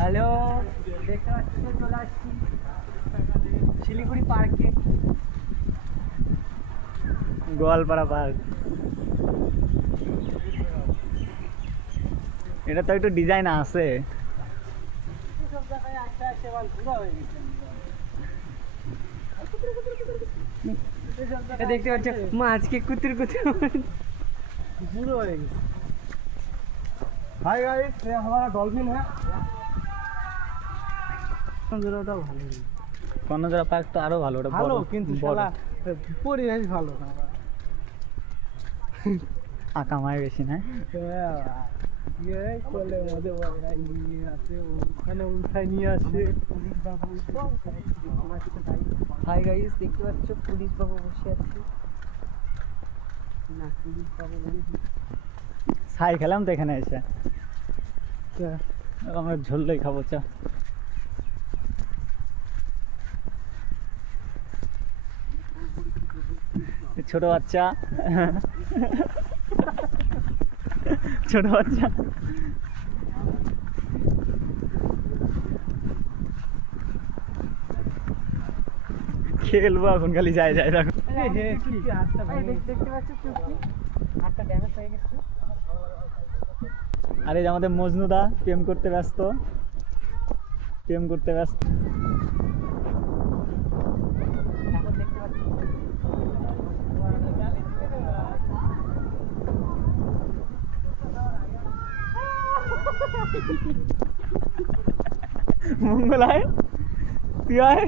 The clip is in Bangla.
হ্যালো, দেখতে পাচ্ছি চলে আসছি শিলিগুড়ি পার্কে। গোয়ালপাড়া পার্ক। এটা তো একটু ডিজাইন আছে। সব জায়গায় আসতে আসতে এবার ঘুরা হয়ে গেছে। দেখতে পাচ্ছ মাছকে কুতুর কুতুর বুড়ো হয়ে গেছে। हाय गाइस, ये हमारा डॉल्फिन है। ওটাও ভালো কর্ণজোড়া পার্ক তো আরো ভালো, ওটা ভালো, বড়, কিন্তু বড়। শালা পরিবেশ ভালো না। আকামাই বেশি না। চলে মধ্যে নিয়ে আসে, ওখানে উঠায় নিয়ে আসে। হাই গাইস, দেখতে পাচ্ছ পুলিশ বাবু বসে আছে। না, পুলিশ বাবু ছাই খেলাম তো এখানে এসে, আমরা ঝোলই খাবো। চা ছোট বাচ্চা, ছোট বাচ্চা খেলবো এখন, খালি যায় যায় দেখো। দেখতে পাচ্ছ চুক্তি হাতটা ড্যামেজ হয়ে গেছে। আরে যে আমাদের মজনুদা প্রেম করতে ব্যস্ত, প্রেম করতে ব্যস্ত। এখন দেখতে পাচ্ছি মঙ্গল আয়, তুই আয়।